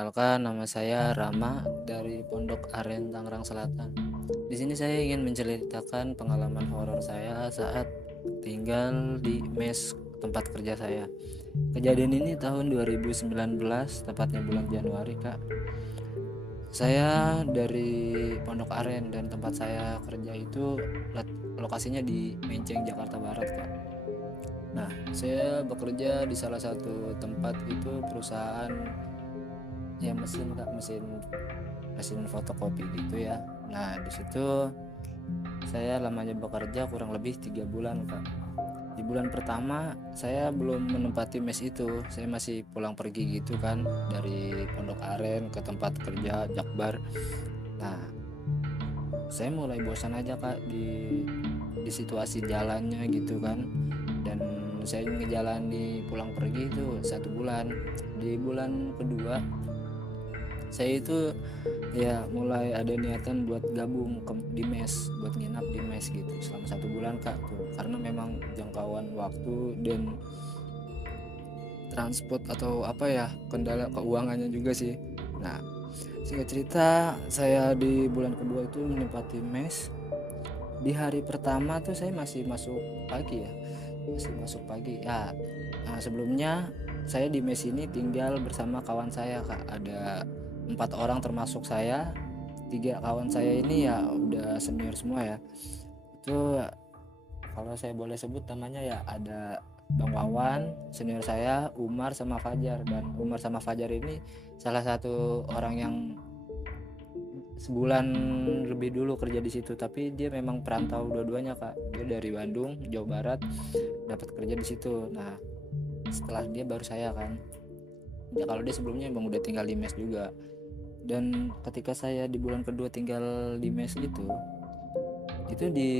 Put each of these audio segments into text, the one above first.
Perkenalkan, nama saya Rama dari Pondok Aren, Tangerang Selatan. Di sini saya ingin menceritakan pengalaman horor saya saat tinggal di mes tempat kerja saya. Kejadian ini tahun 2019, tepatnya bulan Januari, Kak. Saya dari Pondok Aren dan tempat saya kerja itu lokasinya di Menceng, Jakarta Barat, Kak. Nah, saya bekerja di salah satu tempat itu perusahaan ya mesin, Kak, mesin fotokopi gitu ya. Nah, di situ saya lamanya bekerja kurang lebih 3 bulan, Kak. Di bulan pertama saya belum menempati mes itu, saya masih pulang pergi gitu kan dari Pondok Aren ke tempat kerja Jakbar. Nah, saya mulai bosan aja, Kak, di situasi jalannya gitu kan. Dan saya ngejalani pulang pergi itu 1 bulan. Di bulan kedua saya itu ya mulai ada niatan buat gabung di mes, buat nginap di mes gitu selama 1 bulan, Kak, tuh karena memang jangkauan waktu dan transport atau apa ya, kendala keuangannya juga sih. Nah, singkat cerita, saya di bulan kedua itu menempati mes. Di hari pertama tuh saya masih masuk pagi ya, masih masuk pagi ya. Nah, sebelumnya saya di mes ini tinggal bersama kawan saya, Kak. Ada 4 orang termasuk saya. 3 kawan saya ini ya udah senior semua ya. Itu kalau saya boleh sebut namanya ya, ada Bang Wawan senior saya, Umar sama Fajar. Dan Umar sama Fajar ini salah satu orang yang sebulan lebih dulu kerja di situ, tapi dia memang perantau dua-duanya, Kak. Dia dari Bandung, Jawa Barat, dapat kerja di situ. Nah, setelah dia baru saya kan. Ya kalau dia sebelumnya emang udah tinggal di mes juga. Dan ketika saya di bulan kedua tinggal di mes itu di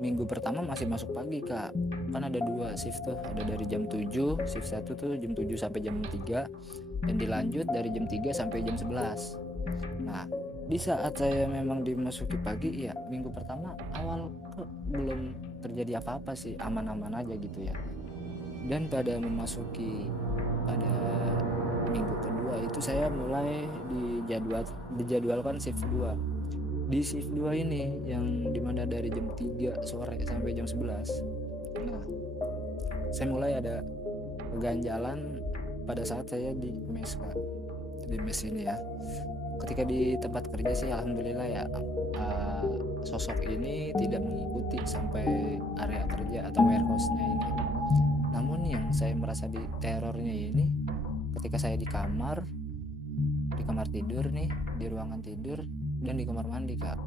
minggu pertama masih masuk pagi, Kak. Kan ada 2 shift tuh, ada dari jam 7, shift 1 tuh jam 7 sampai jam 3, dan dilanjut dari jam 3 sampai jam 11. Nah, di saat saya memang dimasuki pagi ya, minggu pertama awal belum terjadi apa-apa sih, aman-aman aja gitu ya. Dan pada pada minggu kedua itu saya mulai dijadwalkan shift 2. Di shift 2 ini yang dimana dari jam 3 sore sampai jam 11. Nah, saya mulai ada keganjalan pada saat saya di mes, Kak. Di mes ini ya. Ketika di tempat kerja sih alhamdulillah ya, sosok ini tidak mengikuti sampai area kerja atau warehouse-nya ini. Namun yang saya merasa di terornya ini ketika saya di kamar tidur nih, di ruangan tidur dan di kamar mandi, Kak.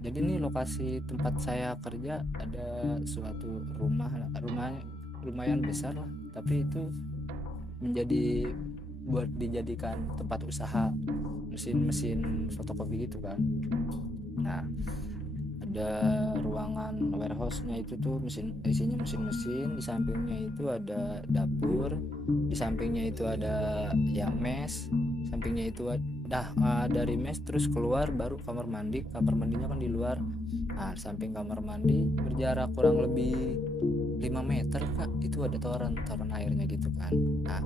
Jadi ini lokasi tempat saya kerja ada suatu rumah lumayan besar lah, tapi itu menjadi buat dijadikan tempat usaha mesin fotokopi gitu kan. Nah, ada ruangan warehouse-nya itu tuh isinya mesin-mesin, di sampingnya itu ada dapur, di sampingnya itu ada ya mes, sampingnya itu dari mes terus keluar baru kamar mandinya kan di luar. Nah, samping kamar mandi berjarak kurang lebih 5 meter, Kak, itu ada toren airnya gitu kan. Nah,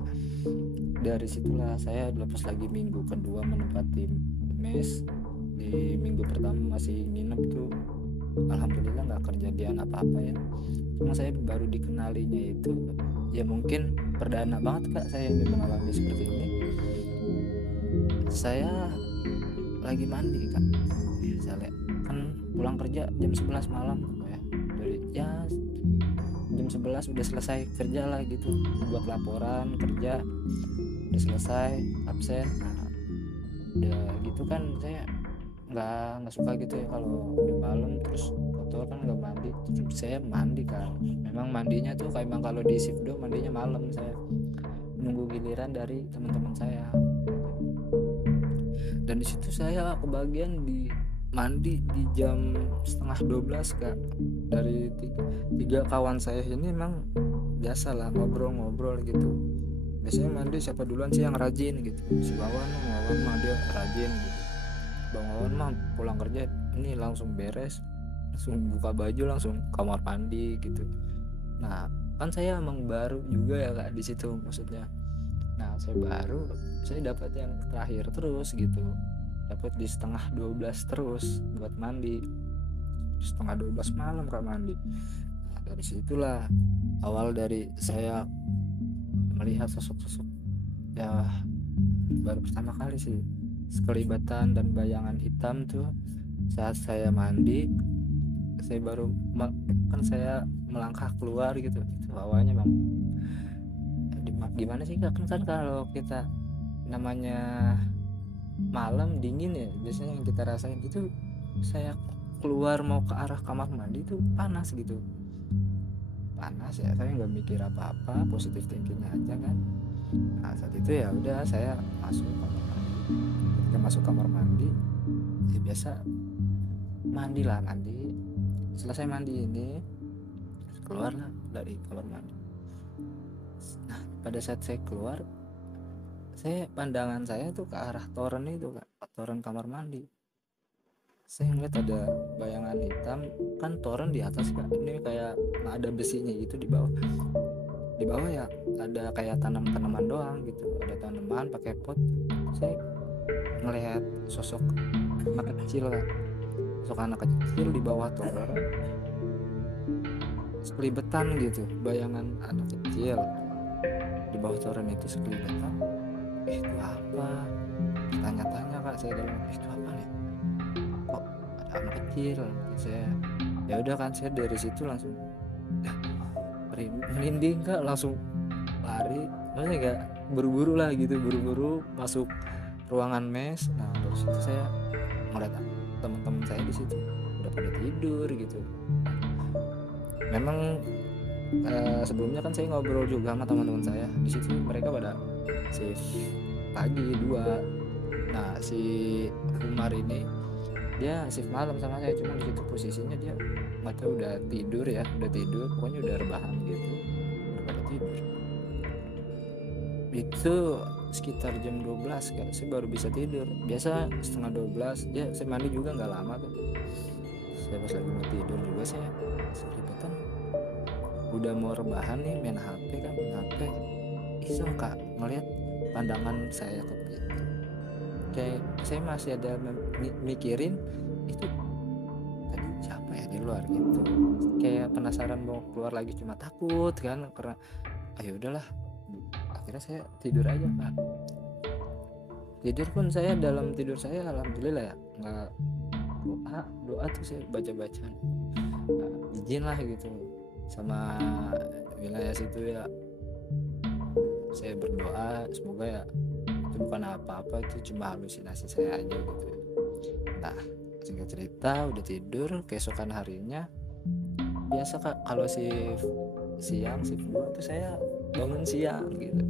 dari situlah saya lepas lagi minggu kedua menempati mes. Di minggu pertama masih nginep tuh, alhamdulillah nggak kejadian apa-apa ya. Cuma saya baru dikenalinya itu ya mungkin perdana banget, Kak, saya mengalami seperti ini. Saya lagi mandi, Kak. Saya lihat kan pulang kerja jam 11 malam ya. Dari ya jam 11 udah selesai kerja lah gitu, buat laporan kerja udah selesai, absen. Nah, udah gitu kan saya nggak suka gitu ya kalau udah malam terus kotor kan nggak mandi. Terus saya mandi kan, memang mandinya tuh kayak emang kalau di shift 2 mandinya malam, saya menunggu giliran dari teman-teman saya. Dan di situ saya kebagian di mandi di jam setengah 12, Kak. Dari 3 kawan saya ini emang biasa lah ngobrol-ngobrol gitu. Biasanya mandi siapa duluan sih yang rajin gitu, si Wawan mah dia rajin gitu. Bang Wawan mah pulang kerja ini langsung beres, langsung buka baju, langsung kamar mandi gitu. Nah, kan saya emang baru juga ya, Kak, di situ maksudnya. Nah saya dapat yang terakhir terus gitu, dapat di setengah 12 terus buat mandi, setengah 12 malam Kak mandi. Nah, dari situlah awal dari saya melihat sosok-sosok ya, baru pertama kali sih sekelibatan dan bayangan hitam tuh saat saya mandi. Saya baru kan saya melangkah keluar gitu, itu awalnya bang gimana sih Kak, kan kalau kita namanya malam dingin ya biasanya yang kita rasain itu, saya keluar mau ke arah kamar mandi itu panas gitu, panas ya, saya nggak mikir apa-apa, positif thinkingnya aja kan. Nah saat itu ya udah saya masuk kamar mandi. Ketika masuk kamar mandi ya biasa mandi, selesai mandi ini keluarlah dari kamar mandi. Nah pada saat saya keluar, pandangan saya tuh ke arah toren itu Kak, toren kamar mandi. Saya ngeliat ada bayangan hitam, kan toren di atas Kak, ini kayak ada besinya gitu di bawah. Di bawah ya ada kayak tanaman doang gitu, ada tanaman pakai pot. Saya ngelihat sosok anak kecil Kak, sosok anak kecil di bawah toren, sekelibetan gitu, bayangan anak kecil di bawah toren itu sekelibetan. Itu apa? Tanya-tanya Kak saya dalam, itu apa nih? Kok ada anak kecil? Saya ya udah kan, saya dari situ langsung merinding Kak, langsung lari, maksudnya kayak buru-buru lah gitu, buru-buru masuk ruangan mes. Nah dari situ saya ngeliat teman-teman saya di situ udah pada tidur gitu. Memang sebelumnya kan saya ngobrol juga sama teman-teman saya di situ, mereka pada shift pagi 2. Nah si Umar ini dia shift malam sama saya, cuma di situ posisinya dia nggak tahu udah tidur, pokoknya udah rebahan gitu, udah pada tidur. Itu sekitar jam 12 kayak saya baru bisa tidur. Biasa setengah 12 ya, saya mandi juga nggak lama tuh. Saya pas lagi mau tidur juga saya sekelibetan, udah mau rebahan nih, main HP, iseng Kak ngeliat pandangan saya ke pintu. Kayak saya masih ada mikirin itu tadi siapa ya di luar gitu, kayak penasaran mau keluar lagi, cuma takut kan, karena ayo udahlah, akhirnya saya tidur aja Kak. Tidur pun saya, dalam tidur saya alhamdulillah ya nggak doa tuh saya baca izin lah gitu sama wilayah situ ya, saya berdoa semoga ya itu bukan apa-apa, itu cuma halusinasi saya aja gitu. Nah singkat cerita udah tidur, keesokan harinya biasa Kak, kalau shift 2 tuh saya bangun siang gitu,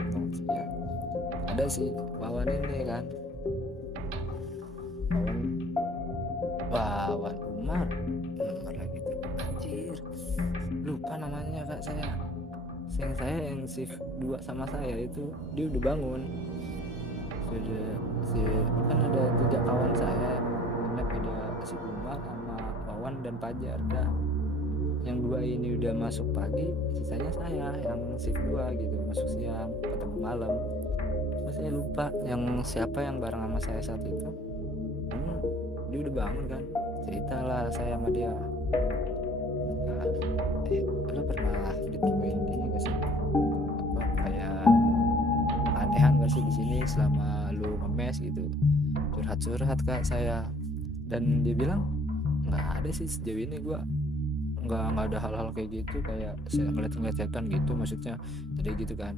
ada sih Wawan ini kan, Wawan Umar lagi tuh, anjir lupa namanya Kak, saya yang shift 2 sama saya itu dia udah bangun, kan ada 3 kawan saya, ada si Umar sama Wawan dan Pajar. Dah yang 2 ini udah masuk pagi, sisanya saya yang shift 2 gitu, masuk siang ketemu malam. Terus saya lupa yang siapa yang bareng sama saya saat itu. Dia udah bangun kan, ceritalah saya sama dia, lo pernah ditemuin ini gak sih, apa kayak anehan gak sih di sini selama lu ngemes gitu, curhat Kak saya. Dan dia bilang nggak ada sih sejauh ini, gue nggak ada hal-hal kayak gitu, kayak saya ngeliat setan gitu, maksudnya tadi gitu kan,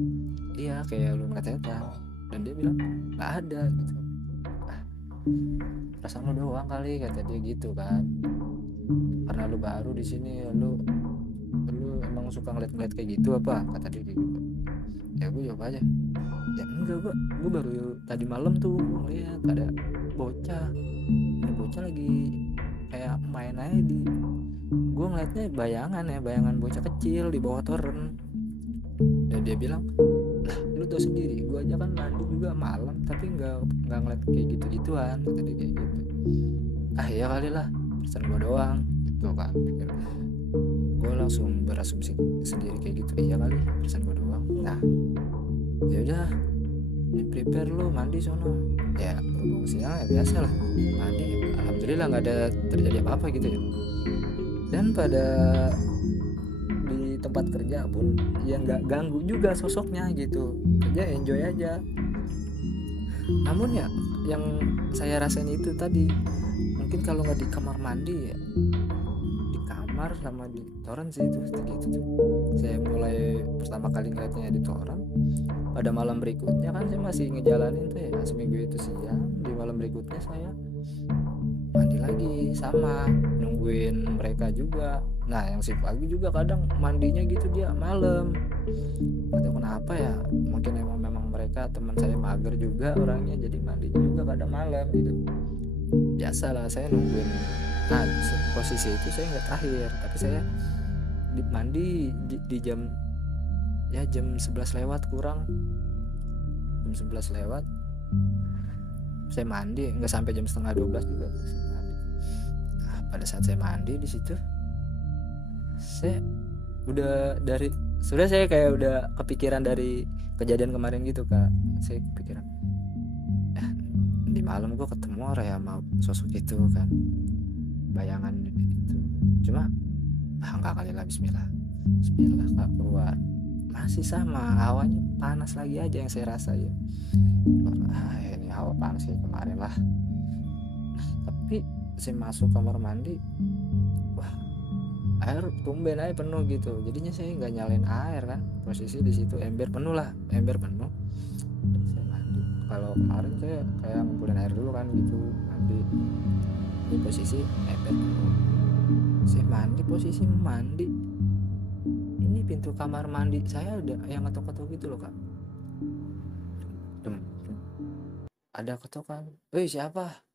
iya kayak lu ngeliat setan. Dan dia bilang nggak ada gitu, perasaan lu doang kali, kata dia gitu kan, karena lu baru di sini, lu emang suka ngeliat kayak gitu apa, kata dia gitu. Ya gue jawab aja, ya enggak, gue baru tadi malam tuh ngeliat ada bocah lagi kayak main aja gue ngeliatnya bayangan bocah kecil di bawah toren. Dan dia bilang, lah lu tau sendiri gue aja kan mandi juga malam tapi nggak ngeliat kayak gitu-gituan, kata dia kayak gitu. Ya kali lah perasaan gue doang gitu kan, pikir gue, langsung berasumsi sendiri kayak gitu, iya kali perasaan gue doang. Nah ya udah ini prepare lu mandi sono. Ya berhubung siang ya biasa lah mandi, alhamdulillah nggak ada terjadi apa-apa gitu ya. Dan pada di tempat kerja pun ya nggak ganggu juga sosoknya gitu, kerja enjoy aja. Namun ya yang saya rasain itu tadi, mungkin kalau nggak di kamar mandi ya di kamar sama di toren sih, itu gitu tuh. Saya mulai pertama kali ngeliatnya di toren, pada malam berikutnya kan saya masih ngejalanin tuh ya, seminggu itu siang, di malam berikutnya saya mandi lagi sama nungguin mereka juga. Nah yang si pagi juga kadang mandinya gitu dia malam, nggak tahu kenapa ya, mungkin memang mereka teman saya mager juga orangnya, jadi mandinya juga kadang malam gitu. Biasalah saya nungguin. Nah posisi itu saya nggak terakhir, tapi saya mandi di jam 11 lewat kurang, jam 11 lewat saya mandi, nggak sampai jam setengah 12 juga saya mandi. Nah, pada saat saya mandi di situ saya udah sudah saya kayak udah kepikiran dari kejadian kemarin gitu Kak. Saya kepikiran di malam gue ketemu orang ya sama sosok itu kan, bayangan itu. Cuma enggak kali lah, bismillah Kak, keluar masih sama, hawanya panas lagi aja yang saya rasa ya. Ini hawa panas kayak kemarin lah. Tapi saya masuk kamar mandi, wah air tumben aja penuh gitu. Jadinya saya nggak nyalain air kan, posisi di situ ember penuh. Saya mandi. Kalau kemarin saya kayak ngumpulin air dulu kan gitu, mandi di posisi ember penuh. Saya mandi, posisi mandi ini pintu kamar mandi saya udah yang ketok-ketok gitu loh Kak. Ada ketokan, siapa?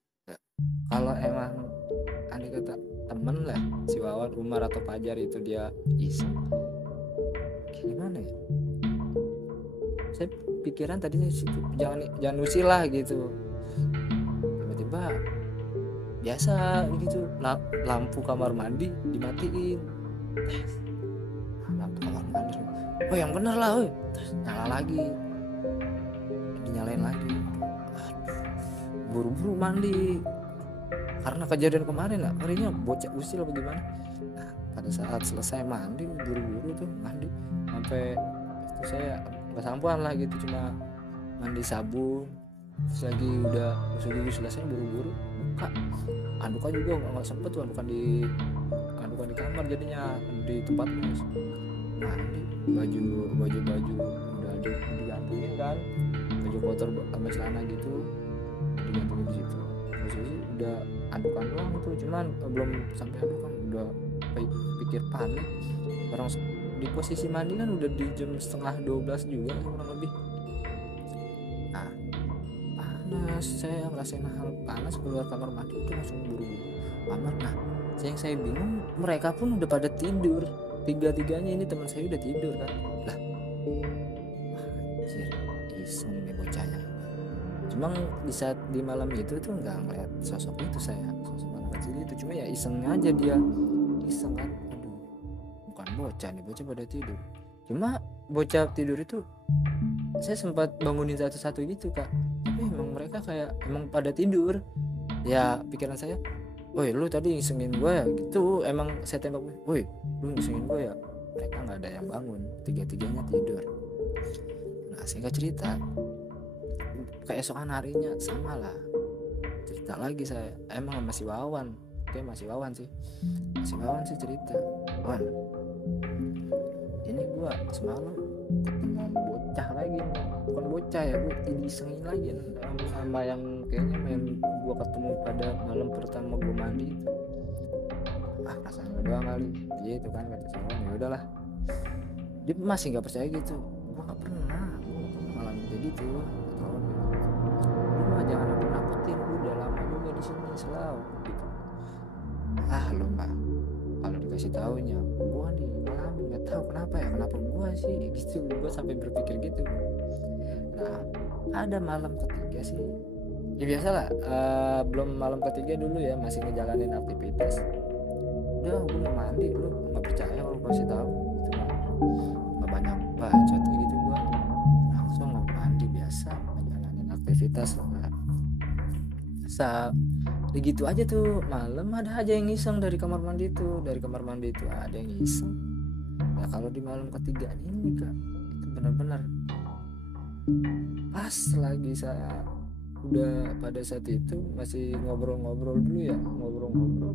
Kalau emang andai kata temen lah, si Wawan, Umar atau Fajar itu dia iseng, gimana ya? Saya pikiran tadinya situ jangan usil lah gitu. Tiba-tiba biasa gitu, lampu kamar mandi dimatiin. Lampu kamar mandi, yang bener lah, nyala lagi, dinyalain lagi. Buru-buru mandi karena kejadian kemarin lah, harinya bocah usil bagaimana. Nah, pada saat selesai mandi, buru-buru tuh mandi sampai itu saya nggak sampoan lah gitu, cuma mandi sabun. Terus lagi udah gosok gigi selesai, buru-buru buka andukan juga nggak sempet tuh, andukan di kamar, jadinya di tempat mandi baju udah digantungin kan, baju kotor sama celana gitu digantungin di situ. Posisi udah andukan doang tuh, cuman belum sampai andukan udah pikir panik. Orang di posisi mandi kan udah di jam setengah 12 juga kurang lebih. Nah panas, saya ngerasain hal panas, keluar kamar mandi itu langsung buru-buru kamar. Nah yang saya bingung, mereka pun udah pada tidur, tiga-tiganya ini teman saya udah tidur kan. Lah anjir, iseng nih bocahnya. Cuma di saat di malam itu tuh nggak ngeliat sosok itu, sosok anak kecil itu, cuma ya iseng aja dia, iseng kan. Aduh, bukan bocah pada tidur. Cuma bocah tidur itu saya sempat bangunin satu-satu gitu Kak, tapi emang mereka kayak emang pada tidur. Ya pikiran saya, woi lu tadi ngisengin gue ya gitu, emang saya tembak, woi lu ngisengin gue ya. Mereka nggak ada yang bangun, tiga-tiganya tidur. Nah singkat cerita, keesokan harinya sama lah, cerita lagi saya, emang masih Wawan sih cerita, Wan ini gua semalam ketemu bocah lagi, bukan bocah ya, gua disengin lagi sama yang kayaknya yang gua ketemu pada malam pertama gua mandi itu. Perasaan gua doang kali gitu kan, kata saya. Ya udahlah, dia masih nggak percaya gitu, gua nggak pernah ngalamin kayak gitu. Jangan nakutin, gue udah lama juga di sini selalu gitu. Lu Pak, kalau dikasih taunya gue nih ngalamin, nggak tahu kenapa gue sih gitu, gue sampai berpikir gitu. Nah ada malam ketiga sih ya biasalah, belum malam ketiga dulu ya, masih ngejalanin aktivitas. Udah gue mau mandi, lu nggak percaya kalau gue kasih tahu gitu kan, nggak banyak bacot gitu, gue langsung mau mandi biasa aja. aktivitas. Nah, begitu aja tuh malam ada aja yang iseng dari kamar mandi itu ada yang iseng. Ya kalau di malam ketiga ini kak itu benar-benar pas lagi saya udah pada saat itu masih ngobrol-ngobrol dulu ya, ngobrol-ngobrol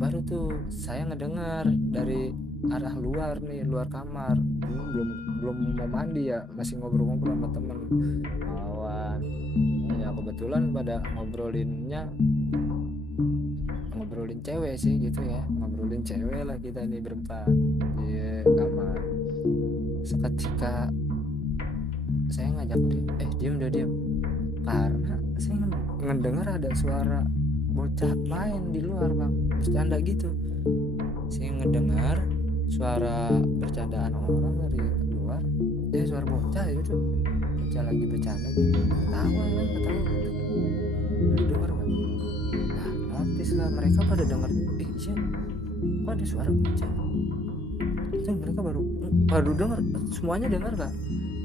baru tuh saya ngedengar dari arah luar nih, luar kamar. Belum mau mandi ya, masih ngobrol-ngobrol sama temen kawan ya, kebetulan pada ngobrolin cewek sih gitu ya, ngobrolin cewek lah kita nih berempat di kamar. Seketika saya ngajak dia, diam karena saya ngedengar ada suara bocah main di luar bang, bercanda gitu. Saya ngedengar suara bercandaan orang dari luar, suara bocah itu, bocah lagi bercanda gitu, ketawa dengar kan. Nah notice lah mereka pada dengar, iya kok ada suara bocah itu, mereka baru dengar, semuanya dengar kak,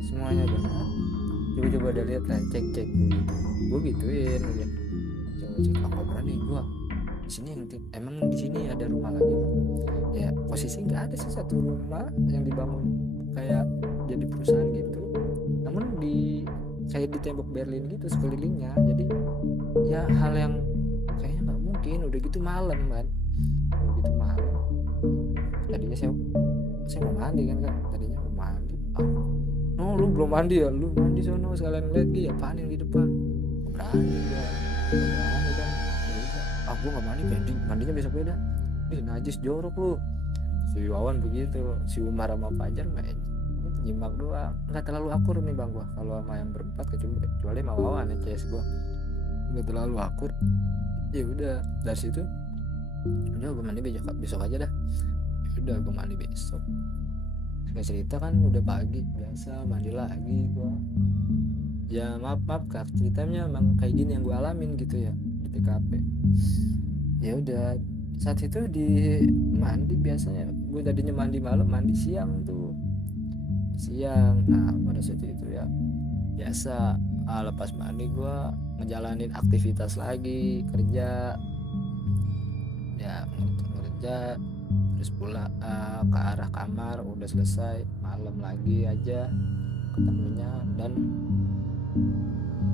semuanya dengar. Coba ada lihat lah, cek gue gituin ya, coba cek apa berani gue di sini, emang di sini ada rumah lagi ya, posisi nggak ada sih, satu rumah yang dibangun kayak jadi perusahaan gitu, namun kayak di tembok Berlin gitu sekelilingnya. Jadi ya hal yang kayaknya nggak mungkin, udah gitu malam kan, tadinya saya mau mandi kan kak, tadinya mau mandi. No lu belum mandi ya, lu mandi sono sekalian lihat ya apaan yang di depan. Berani kan, gue nggak mandi, mandinya besok beda. Najis jorok lu. Si Wawan begitu, si Umar sama Fajar main nyimak doang, nggak terlalu akur nih bang gua kalau sama yang berempat, kecuali sama Wawan ya, CS gua nggak terlalu akur. Ya udah dari situ udah gue mandi besok aja dah. Udah gue mandi besok, saya cerita kan udah pagi biasa mandi lagi gua. Ya maaf kak, ceritanya emang kayak gini yang gue alamin gitu ya di TKP. Ya udah saat itu di mandi, biasanya gue tadinya mandi malam, mandi siang. Nah pada saat itu ya biasa lepas mandi gue ngejalanin aktivitas lagi, kerja terus pulang ke arah kamar, udah selesai malam lagi aja ketemunya. Dan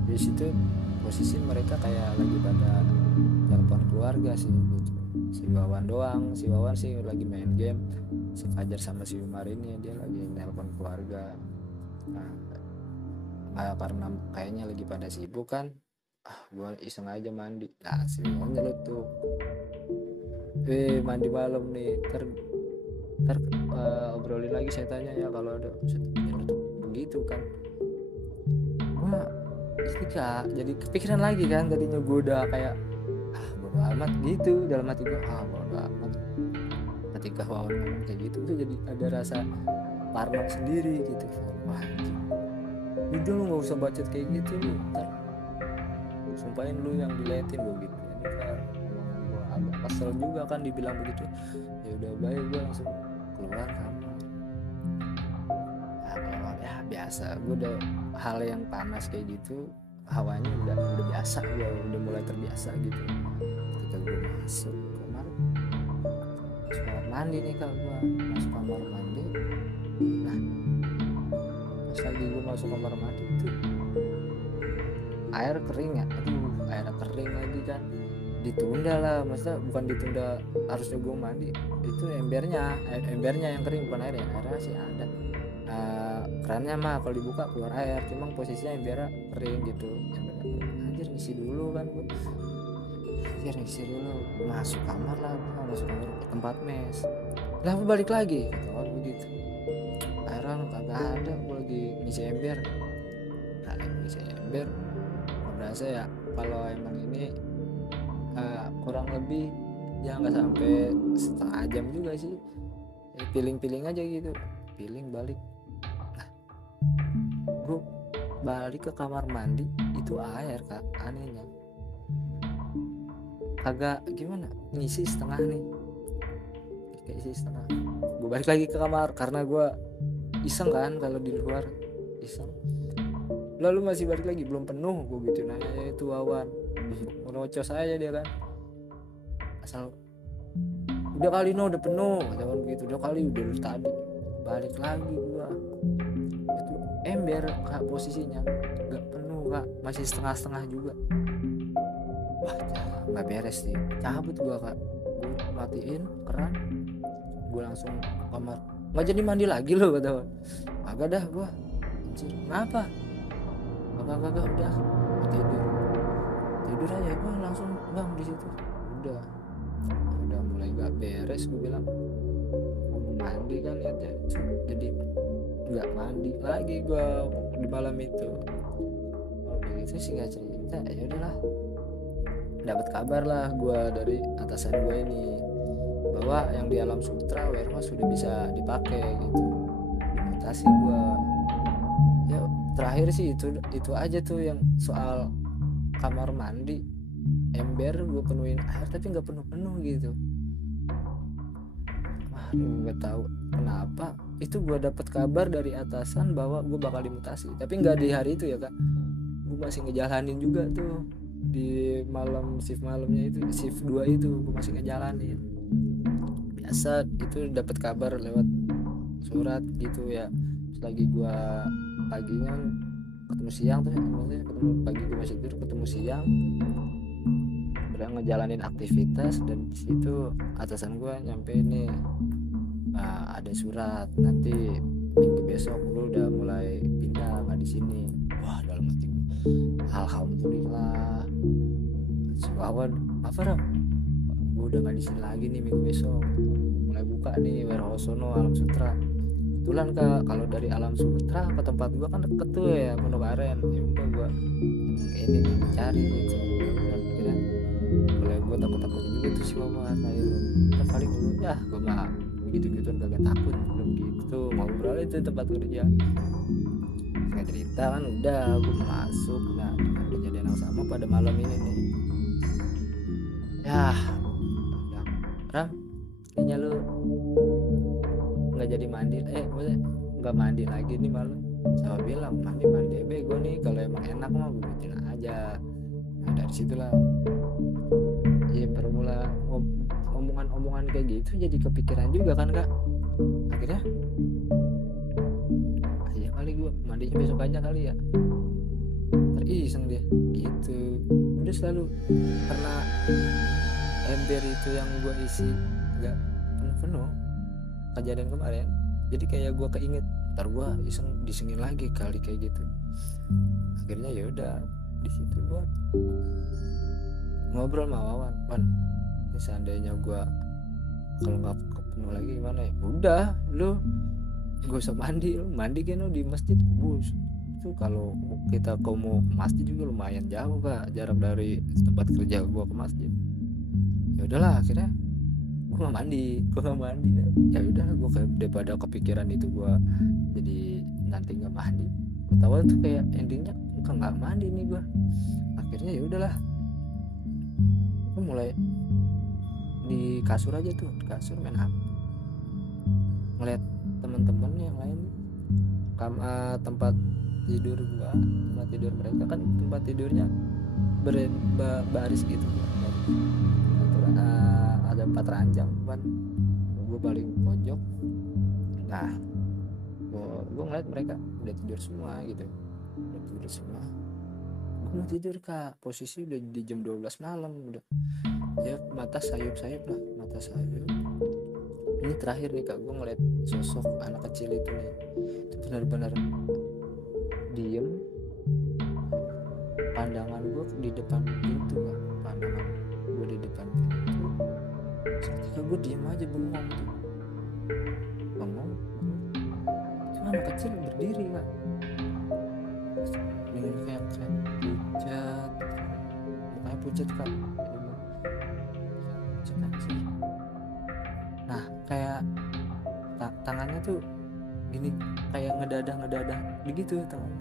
di situ posisi mereka kayak lagi pada telepon keluarga sih gitu. Si Wawan doang, si Wawan sih lagi main game, si Fajar sama si Umar ini dia lagi telepon keluarga. Nah karena kayaknya lagi pada sibuk kan, gue iseng aja mandi. Nah si Wawan nyeletuk, mandi malam nih, ntar obrolin lagi, saya tanya ya kalau ada. Begitu kan gue ini kak, jadi kepikiran lagi kan, tadinya gue udah kayak bodo amat gitu dalam hati gue, bodo amat. Ketika Wawan ngomong kayak gitu tuh jadi ada rasa parno sendiri gitu. Wah udah lu gak usah bacot kayak gitu lu, ntar sumpahin lu yang diliatin gue gitu. Ini kan gue agak kesel juga kan dibilang begitu. Ya udah baik, gue langsung keluar kamar. Ya biasa, gue udah hal yang panas kayak gitu, hawanya udah biasa, gue udah mulai terbiasa gitu. Ketika gue masuk kamar mandi nih kak, gue masuk kamar mandi. Nah pas lagi gue masuk kamar mandi itu air kering ya, air kering lagi kan, ditunda lah, maksudnya bukan ditunda, harusnya gue mandi itu embernya yang kering, bukan airnya sih ada. Kerannya mah kalau dibuka keluar air, cuma posisinya embernya kering gitu. Anjir ngisi dulu kan gue, masuk kamar ke tempat mes lah, balik lagi kata orang begitu, airan kagak ada, gue lagi ngisi ember. Nah ngisi ember berasa ya kalau emang ini kurang lebih ya nggak sampai setengah jam juga sih, piling aja gitu, balik. Nah gue balik ke kamar mandi, itu air kak, anehnya agak gimana, ngisi setengah nih, kayak isi setengah. Gue balik lagi ke kamar karena gue iseng kan, kalau di luar iseng. lalu masih balik lagi, belum penuh, gue gitu nanya itu Wawan. Ngerocos aja dia kan, asal udah kali no udah penuh jangan begitu, udah kali udah dari tadi. Balik lagi gua, itu ember kak posisinya nggak penuh kak, masih setengah-setengah juga. Wah nggak beres sih, cabut gua kak, gua matiin keran, gua langsung ke kamar. Nggak jadi mandi lagi loh kata, agak dah gua, anjir kenapa, kagak udah tidur aja gua langsung bang di situ. Udah mulai nggak beres, gue bilang mau mandi kan ya, jadi nggak mandi lagi gue di malam itu. Oh begitu sih nggak cerita, ya udahlah. Dapat kabar lah gue dari atasan gue ini bahwa yang di Alam Sutra warehouse sudah bisa dipakai gitu, dimutasi gue. Ya terakhir sih itu aja tuh yang soal kamar mandi, ember gue penuhin air tapi nggak penuh gitu. Nggak tahu kenapa itu gue dapat kabar dari atasan bahwa gue bakal dimutasi, tapi nggak di hari itu ya kak, gue masih ngejalanin juga tuh di malam, shift malamnya itu, shift 2 itu gue masih ngejalanin biasa. Itu dapat kabar lewat surat gitu ya. Terus lagi gue paginya ketemu siang tuh, maksudnya ketemu pagi gue masih tidur, ketemu siang udah ngejalanin aktivitas, dan di situ atasan gue nyampe nih, ada surat nanti minggu besok lu udah mulai pindah nggak di sini. Wah dalam hati gue, alhamdulillah. Wawan apa Ram, gue udah nggak di sini lagi nih, minggu besok mulai buka nih warehouse sono Alam Sutra. Kebetulan kak kalau dari Alam Sutra ke tempat gue kan deket tuh ya, Pondok Aren. Ya udah gue ini nih cari gitu. Udah kira boleh, gue takut juga tuh si Wawan kayak lu kan paling dulu ya, gue mah begitu kagak takut belum gitu, ngobrol itu tempat kerja nggak cerita kan. Udah gue masuk, nah dengan kejadian yang sama pada malam ini nih ya. Ram kayaknya lu nggak jadi mandi, maksudnya nggak mandi lagi nih malam. Saya bilang mandi bego nih, kalau emang enak mah begituin aja. Nah dari situlah ya bermula omongan kayak gitu, jadi kepikiran juga kan kak. Akhirnya aja kali gue mandinya besok aja kali ya, teriseng dia gitu. Udah selalu karena ember itu yang gue isi nggak penuh kejadian kemarin, jadi kayak gue keinget, ntar gue disengin lagi kali kayak gitu. Akhirnya ya udah di situ gue ngobrol sama Wawan, Wan ini seandainya gue kalau nggak penuh lagi gimana ya? Udah lu gak usah mandi, lu mandi kan lu di masjid bus itu. Kalau kita mau ke masjid juga lumayan jauh kak, jarak dari tempat kerja gue ke masjid. Ya udahlah akhirnya gue nggak mandi ya udah. Gue kayak daripada kepikiran itu gue jadi nanti nggak mandi, gue tahu tuh kayak endingnya nggak mandi nih gue. Akhirnya ya udahlah, gue mulai di kasur aja tuh, di kasur main HP, ngeliat teman-teman yang lain tempat tidur mereka kan tempat tidurnya baris gitu, ada 4 ranjang kan, gue paling pojok. Nah gue ngeliat mereka udah tidur semua, gue mau tidur kak, posisi udah di jam 12 malam udah ya, mata sayup lah. Ini terakhir nih kak, gue ngeliat sosok anak kecil itu nih, itu benar-benar diem, pandangan gue di depan pintu kak, seketika gue diem aja bengong tuh, itu anak kecil berdiri kak dengan kayak pucat kak. Nah kayak tangannya tuh gini, kayak ngedadah begitu tangannya.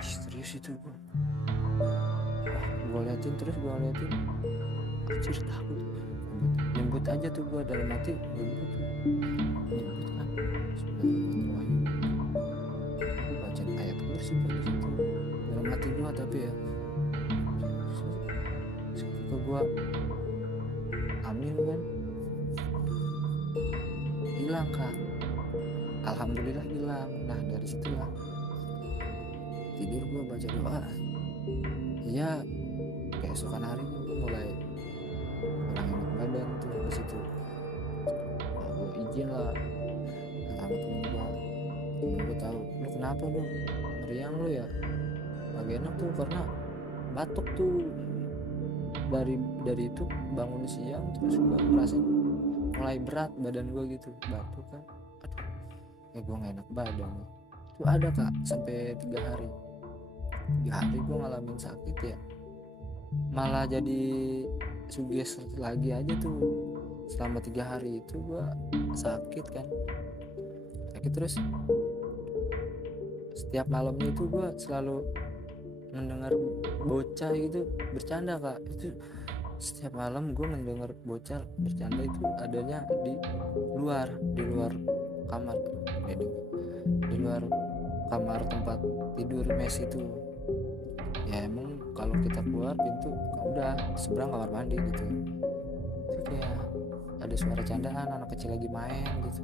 Serius itu gue liatin anjir, takut. Nyebut aja tuh gue dalam hati, nyebut kan Bismillahirrahmanirrahim, gue baca ayat kursi di situ dalam hati gue. Tapi ya ketika gue hamil kan, hilang kak, alhamdulillah hilang. Nah dari situlah tidur gue baca doa, ya keesokan harinya gue mulai kurang enak badan tuh di situ. Nah, gue izin lah sama temen gue tahu, lu kenapa lu meriang lu ya, agak enak tuh karena batuk tuh. Dari itu bangun siang terus gue ngerasain mulai berat badan gue gitu, batuk kan, aduh ya gue gak enak badan itu ada kak sampai 3 hari gue ngalamin sakit ya, malah jadi suges lagi aja tuh. Selama 3 hari itu gue sakit terus. Setiap malamnya itu gue selalu mendengar bocah gitu bercanda kak. Itu setiap malam gue mendengar bocah bercanda itu adanya di luar kamar, di luar kamar tempat tidur mes itu. Ya emang kalau kita keluar pintu udah seberang kamar mandi gitu, itu kayak ada suara candaan anak kecil lagi main gitu.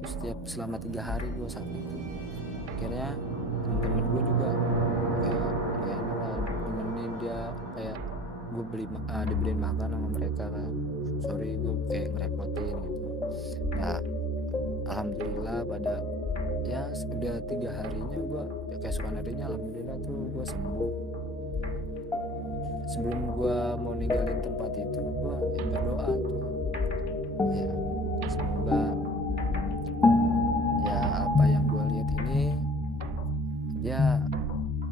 Terus selama 3 hari gue sakit, akhirnya temen-temen gue juga kayak gak enak lah nemenin dia, kayak gue dibeliin makan sama mereka kan, sorry gue kayak ngerepotin gitu. Nah alhamdulillah pada ya udah 3 harinya gue ya keesokan harinya alhamdulillah tuh gue sembuh. Sebelum gue mau ninggalin tempat itu gue berdoa tuh ya, semoga ya apa yang gue lihat ini ya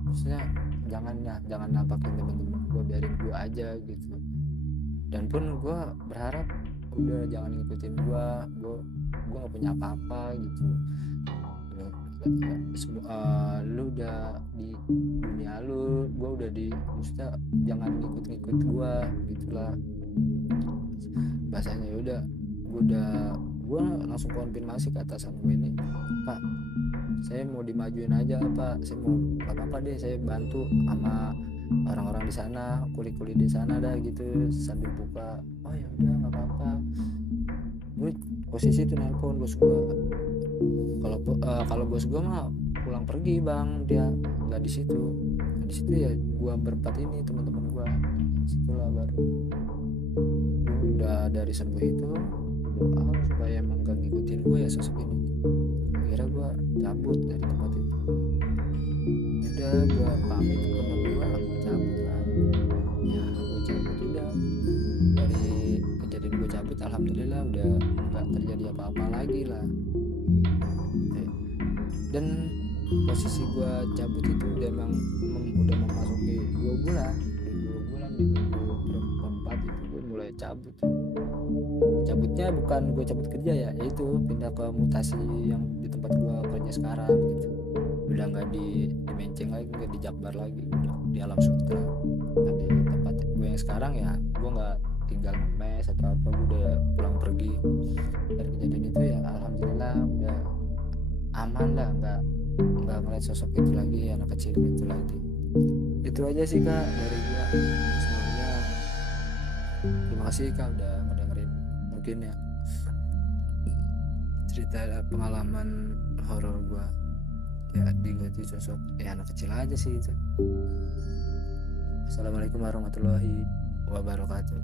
maksudnya jangan nampakin temen-temen gue, biarin gue aja gitu. Dan pun gue berharap udah jangan ngikutin gue gak punya apa-apa gitu. Lu udah di dunia lu, gue udah di, maksudnya jangan ngikut gue gitulah bahasanya. Ya udah gue langsung konfirmasi ke atasan gue ini, Pak saya mau dimajuin aja Pak, saya mau apa deh, saya bantu sama orang-orang di sana, kuli-kuli di sana dah gitu sambil buka. Oh ya udah nggak apa-apa. Gue posisi itu nelpon bos gue. Kalau bos gue mah pulang pergi bang, dia nggak di situ. Di situ ya gue berempat ini teman-teman gue. Disitulah baru udah dari sembuh itu doa supaya emang gak ngikutin gue ya sosok ini. Akhirnya gue cabut dari tempat itu. Udah gue pamit ke teman gue cabut lah. Ya gue cabut udah, dari kejadian gue cabut alhamdulillah udah gak terjadi apa-apa lagi lah. Dan posisi gue cabut itu udah memasuki 2 bulan. Di minggu keempat itu gue mulai cabutnya bukan gue cabut kerja ya, yaitu pindah ke mutasi yang di tempat gue kerja sekarang gitu. Udah nggak di Menceng lagi, nggak di Jakbar lagi, udah di Alam Sutra. Nah, di tempat gue yang sekarang ya gue nggak tinggal ngemes atau apa, gue udah pulang pergi. Dari kejadian itu ya alhamdulillah udah aman lah, nggak ngeliat sosok itu lagi, anak kecil itu lagi. Itu aja sih kak dari gue. Semuanya terima kasih kak udah ngedengerin mungkin ya cerita pengalaman horor gue ya diganti sosok ya anak kecil aja sih itu. Assalamualaikum warahmatullahi wabarakatuh.